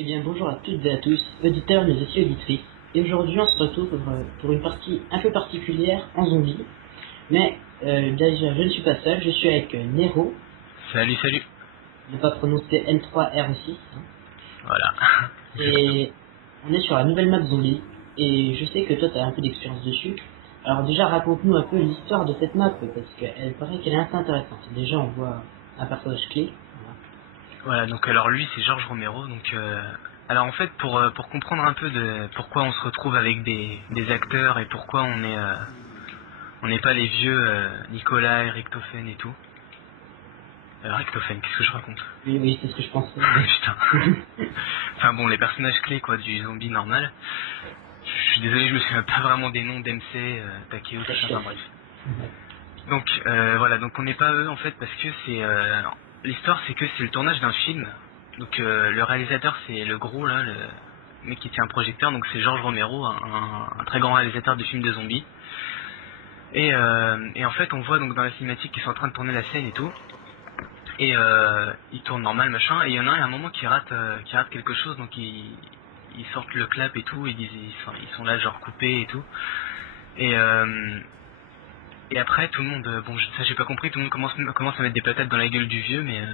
Eh bien bonjour à toutes et à tous, auditeurs mais aussi auditrices. Et aujourd'hui on se retrouve pour une partie un peu particulière en zombie. Mais déjà je ne suis pas seul, je suis avec Nero, Salut, salut. ne pas prononcer N3R6. Voilà. Et on est sur la nouvelle map zombie. Et je sais que toi tu as un peu d'expérience dessus. Alors déjà raconte-nous un peu l'histoire de cette map parce qu'elle paraît qu'elle est assez intéressante. Déjà on voit un personnage clé. Voilà, donc alors lui c'est Georges Romero. Donc alors en fait pour comprendre un peu de pourquoi on se retrouve avec des acteurs et pourquoi on n'est pas les vieux Nicolas, Richtofen et tout. Richtofen, qu'est-ce que je raconte? Oui, oui, c'est ce que je pensais. Putain. Enfin bon, les personnages clés quoi du zombie normal. Je suis désolé, je me souviens pas vraiment des noms d'MC, Takeo, tout ça, enfin bref. Donc voilà, donc on n'est pas eux en fait parce que c'est l'histoire c'est que c'est le tournage d'un film. Donc le réalisateur c'est le gros là, le mec qui tient un projecteur, donc c'est Georges Romero, un très grand réalisateur de films de zombies. Et en fait on voit donc dans la cinématique qu'ils sont en train de tourner la scène et tout. Et ils tournent normal machin. Et il y en a un moment qui rate quelque chose, donc ils sortent le clap et tout, ils sont là genre coupés et tout. Et après, tout le monde, bon, ça j'ai pas compris, tout le monde commence à mettre des patates dans la gueule du vieux, mais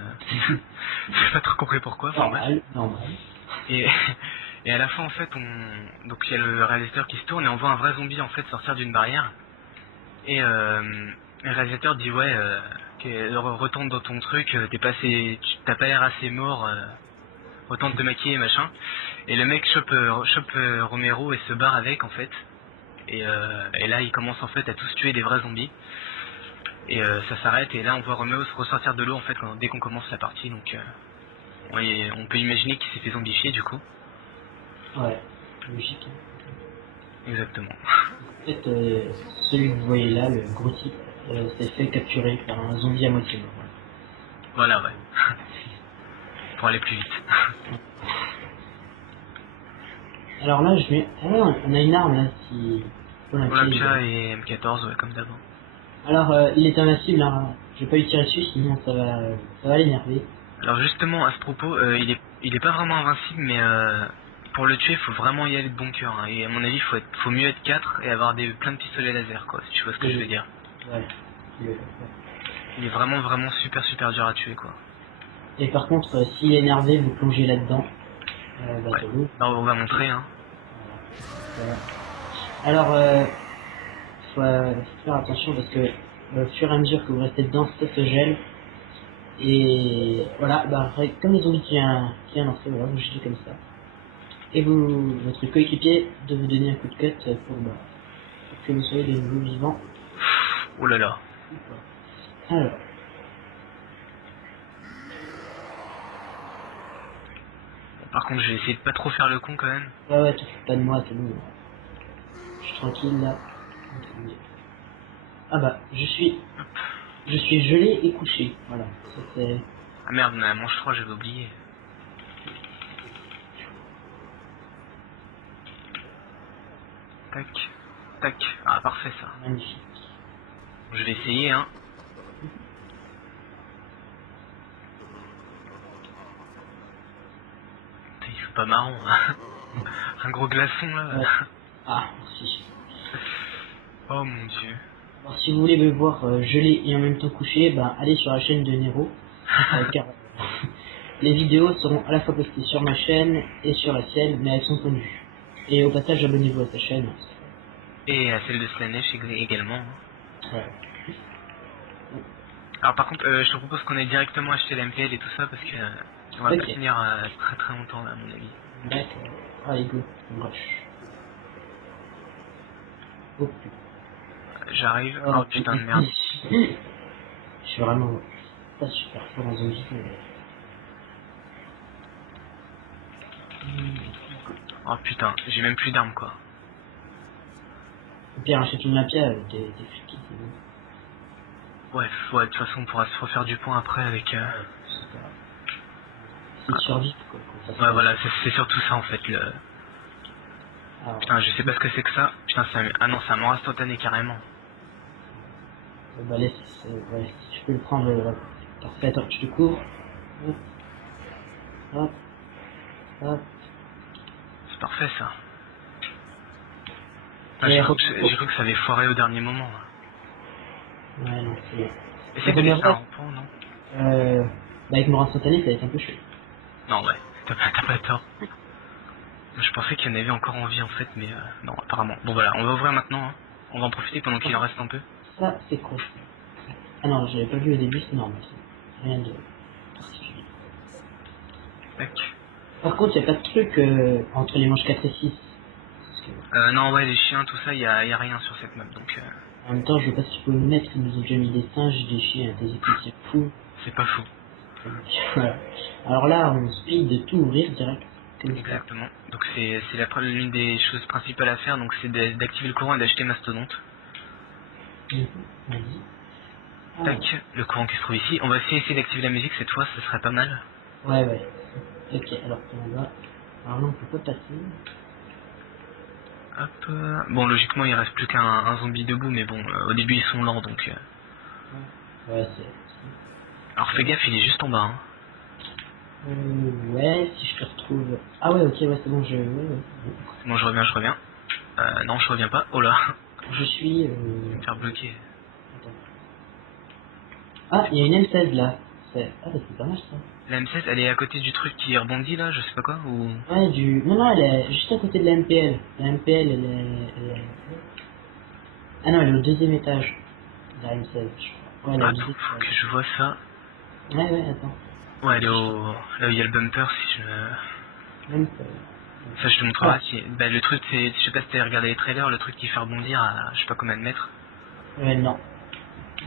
j'ai pas trop compris pourquoi. Enfin bref. Normal. Et, et à la fin, en fait, donc il y a le réalisateur qui se tourne et on voit un vrai zombie en fait sortir d'une barrière. Et le réalisateur dit ouais, retourne dans ton truc, t'as pas l'air assez mort, retourne te maquiller machin. Et le mec chope Romero et se barre avec en fait. Et là, il commence en fait à tous tuer des vrais zombies. Et ça s'arrête et là on voit Romeo se ressortir de l'eau en fait dès qu'on commence la partie, donc on peut imaginer qu'il s'est fait zombifier du coup. Ouais, logique. Exactement. En fait, celui que vous voyez là, le gros type, s'est fait capturer par un zombie à moitié mort. Voilà, ouais. Pour aller plus vite. Alors là, je vais... Ah non, on a une arme là, si... Olympia et M14, ouais, comme d'avant. Alors, il est invincible, hein. Je vais pas lui tirer dessus, sinon ça va l'énerver. Alors justement, à ce propos, il est pas vraiment invincible, mais pour le tuer, il faut vraiment y aller de bon cœur. Hein. Et à mon avis, faut mieux être 4 et avoir plein de pistolets laser, quoi, si tu vois ce que je veux dire. Ouais. Il est vraiment, vraiment super, super dur à tuer, quoi. Et par contre, s'il est énervé, vous plongez là-dedans. Ouais. Bah, on va montrer, hein. Voilà. Alors, faut faire attention parce que au fur et à mesure que vous restez dedans, ça se gèle. Et voilà, bah, comme les zombies qui vient d'entrer, voilà, vous jetez comme ça. Et votre coéquipier de vous donner un coup de cut pour que vous soyez de nouveau vivant. Oh là là. Alors. Par contre, je vais essayer de pas trop faire le con quand même. Ouais, t'occupes pas de moi, c'est bon. Je suis tranquille là. Ah bah, je suis gelé et couché. Voilà. Ça, c'est... Ah merde, ma manche 3, j'avais oublié. Tac, tac. Ah, parfait ça. Magnifique. Je vais essayer, hein. Putain, il fait pas marrant, hein. Un gros glaçon là. Ouais. Ah, merci. Oh mon dieu. Alors, si vous voulez me voir gelé et en même temps couché, ben, allez sur la chaîne de Nero. Car les vidéos seront à la fois postées sur ma chaîne et sur la sienne, mais avec son point de vue. Et au passage, abonnez-vous à sa chaîne. Et à celle de Slanesh également. Hein. Ouais. Alors par contre, je te propose qu'on aille directement acheter l'MPL et tout ça parce que on va pas finir très très longtemps là, à mon avis. D'accord. Allez, go. Rush. Oh putain. J'arrive. Oh putain de merde. Je suis vraiment pas super fort en zombie. Oh putain, j'ai même plus d'armes quoi. Au pire, achète une lapia avec des flics, c'est bon. Ouais, de toute façon on pourra se refaire du point après avec... C'est de survie quoi. Ouais voilà, c'est surtout ça en fait le... Alors, putain, je sais pas ce que c'est que ça. Putain, ah non, c'est un mort instantané carrément. bah laisse, ouais, si je peux le prendre, parfait, attends, je te couvre. Hop, hop, hop. parfait ça. Ah, Et j'ai cru que ça avait foiré au dernier moment. Ouais, non, c'est... Essaye de laisser un rond-point, non? Bah avec mort instantané, ça va être un peu chaud. Non, ouais, t'as pas tort. Je pensais qu'il y en avait encore en vie en fait, mais non, apparemment. Bon voilà, on va ouvrir maintenant, hein. On va en profiter pendant qu'il en reste un peu. Ça, c'est con. Ah non, j'avais pas vu au début, c'est normal. Rien de particulier. Tac. Par contre, il n'y a pas de truc entre les manches 4 et 6. Non, ouais, les chiens, tout ça, y a rien sur cette map, donc En même temps, je veux pas si tu peux nous mettre, ils nous ont déjà mis des singes, des chiens, des épiciers fous. c'est pas fou. Voilà. Alors là, on se paye de tout ouvrir direct. Comme ça. Exactement. Donc c'est l'une des choses principales à faire, donc c'est d'activer le courant et d'acheter Mastodonte. Vas-y. Ah, Tac, le courant qui se trouve ici. On va essayer d'activer la musique cette fois, ce serait pas mal. ouais. Ok, alors on va... Alors là, on peut pas passer. Hop. Bon, logiquement, il reste plus qu'un zombie debout, mais bon, au début, ils sont lents, donc... Ouais, c'est... Alors fais gaffe, il est juste en bas, hein. Ouais, si je te retrouve... Ah ouais, ok, ouais, c'est bon, je... Ouais. Bon, je reviens. Non, je reviens pas. Oh là. Je suis... Je vais me faire bloquer. Attends. Ah, il y a une M16 là. Ah, bah, c'est pas mal ça. La M16, elle est à côté du truc qui rebondit, là, je sais pas quoi, ou... Ouais, Non, elle est juste à côté de la MPL. La MPL, Ah non, elle est au deuxième étage. La M16, je crois. Ouais, elle est au Attends, deuxième faut que étage. je vois ça. Ouais, attends. Ouais, elle est là où il y a le bumper, si je... MPL. Ça, je te montrerai. Ah. Si... Bah, le truc, c'est... Je sais pas si t'as regardé les trailers, le truc qui fait rebondir à je sais pas combien de mètres. Non.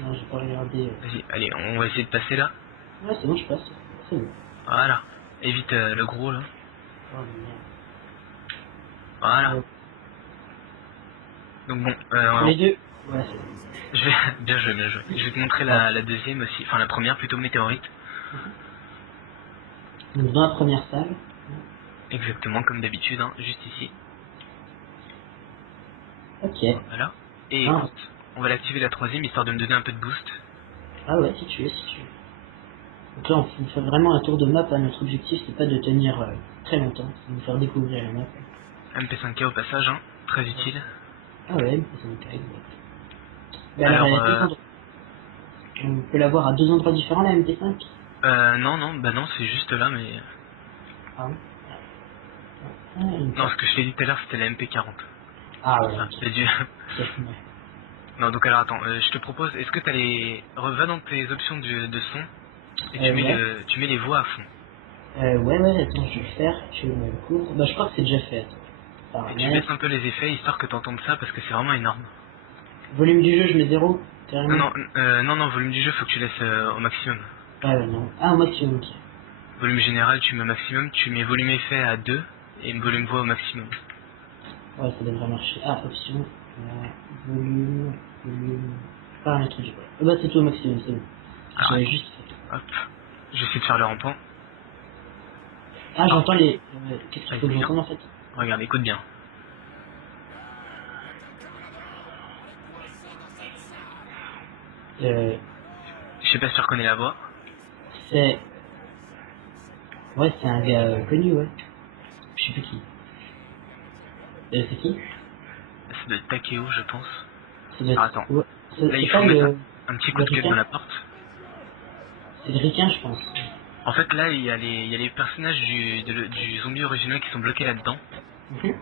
Non, j'ai pas regardé. Vas-y, allez, on va essayer de passer là. Ouais, c'est bon, je passe. C'est bon. Voilà. Évite le gros, là. Oh merde. Voilà. Ouais. Donc bon, Les deux. Ouais, c'est bon. je vais... bien joué. Je vais te montrer la deuxième aussi. Enfin, la première, plutôt météorite. Donc dans la première salle. Exactement, comme d'habitude, hein, juste ici. Ok. Voilà. Et Ah. écoute, on va l'activer la troisième, histoire de me donner un peu de boost. Ah ouais, si tu veux. Donc là, on fait vraiment un tour de map. Hein. Notre objectif, c'est pas de tenir très longtemps, c'est de nous faire découvrir la map. MP5K au passage, hein, très utile. Ah ouais, c'est une taille. Mais alors, Alors, elle est à deux endroits. On peut l'avoir à deux endroits différents, la MT5. non, c'est juste là, mais... Ah, Non, ce que je t'ai dit tout à l'heure, c'était la MP40. ah ouais, Ça, ok. c'est du... Ok, ouais. Non, donc alors attends, je te propose, est-ce que t'as les... Va dans tes options de son, et Ouais. tu mets les voix à fond. Ouais, attends, je vais le faire. Je vais me le cours. Bah, je crois que c'est déjà fait. Attends. Et tu Paramètres. baisses un peu les effets, histoire que t'entendes ça, parce que c'est vraiment énorme. Volume du jeu, je mets 0. Non, Carrément. non, volume du jeu, faut que tu laisses au maximum. Ah ouais, non. Ah, au maximum, ok. Volume général, tu mets au maximum, tu mets volume effet à 2, et volume voix au maximum. Ouais, ça devrait marcher. Ah, option. Volume. Paramètres du jeu. Ah bah, c'est tout au maximum, c'est bon. Alors, J'avais attends, juste fait. hop, j'essaie de faire le rempart. Ah, j'entends les... Qu'est-ce qu'il faut que Vas-y, j'entende en fait? regarde, écoute bien. Je sais pas si tu reconnais la voix. C'est... Ouais, c'est un gars connu, ouais. Je sais plus qui. C'est qui? Ça doit être Takeo, je pense. Ça doit être... Attends. Ouais. Là, il C'est faut pas mettre le... un petit coup le de gueule ricain? dans la porte. C'est le ricain, je pense. En fait, là, il y a les personnages du zombie original qui sont bloqués là-dedans. Mhm.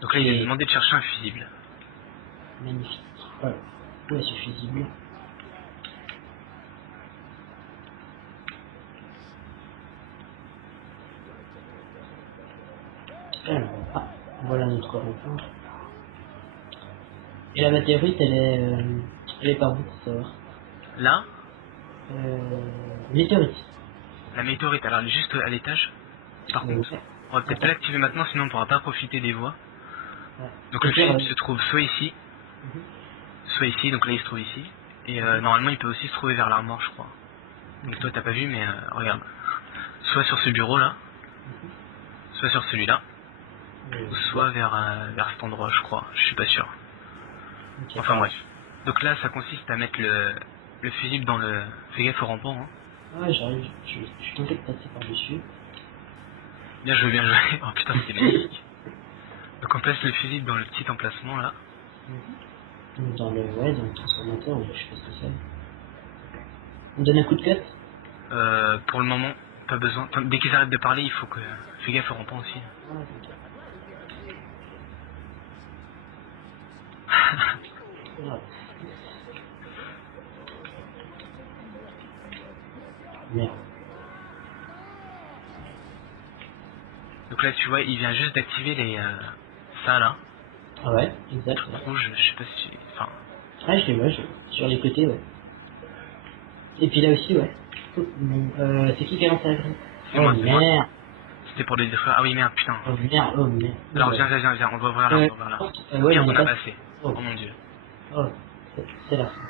Donc là, il a Et... demandé de chercher un fusible. Magnifique. Ouais, ouais, c'est fusible. Alors, voilà notre rencontre. Et la météorite, elle est par où pour savoir? Là, Météorite. la météorite, alors elle est juste à l'étage. Par contre, Ouais. on va peut-être pas l'activer maintenant, sinon on pourra pas profiter des voies. Ouais. Donc le C'est-à-dire, fusible se trouve soit ici, donc là il se trouve ici. Et normalement il peut aussi se trouver vers l'armoire, je crois. Donc toi t'as pas vu, mais regarde. Soit sur ce bureau là, soit sur celui-là, ou soit vers cet endroit, je crois. Je suis pas sûr. Ok. Enfin bref. Donc là ça consiste à mettre le fusible dans le... Fais gaffe au rampant, hein. Ouais, j'arrive. Je suis tenté de passer par-dessus. Bien joué, bien joué. Oh putain, c'était magnifique. Donc on place le fusible dans le petit emplacement là. Dans le, ouais, dans le transformateur, je sais pas ce que c'est. On donne un coup de cut. Pour le moment, pas besoin. Enfin, dès qu'ils arrêtent de parler, il faut que... Fais gaffe au rampant aussi. Ah, ok. Voilà. Merde. Donc là, tu vois, il vient juste d'activer les... ça là. Ah ouais, exact. Truc Ouais, rouge, je sais pas si... Enfin... ouais je les vois, sur les côtés, ouais. Et puis là aussi, ouais. Oh, bon, c'est qui a lancé la grille? C'est Oh moi, c'est moi. merde. C'était pour les détruire. Ah oui, merde, putain. Oh merde, oh merde. Alors Ouais. viens, on va ouvrir là, on va ouvrir là. Ouais, Merde, on on est a pas... passé. Oh, Oh mon dieu. oh, c'est la fin.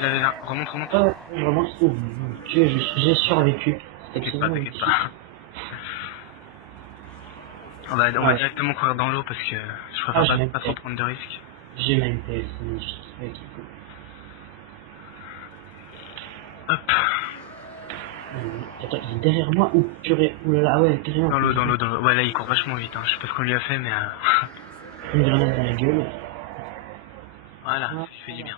Viens, remonte, remonte. Oh, vraiment, oh mon dieu, j'ai survécu. C'est T'inquiète pas, absolument t'inquiète magnifique. pas. On va Ouais. directement courir dans l'eau parce que je Ah, préfère j'ai même pas fait. trop prendre de risques. J'ai même fait, c'est magnifique. Ouais, qui est cool. Hop. Attends, il est derrière moi ou purée? Oulala, ah ouais, carrément. Dans l'eau, dans l'eau, dans l'eau. Ouais, là il court vachement vite, hein. Je sais pas ce qu'on lui a fait, mais... Une grenade dans la gueule. Voilà, Ah, ça lui fait du bien.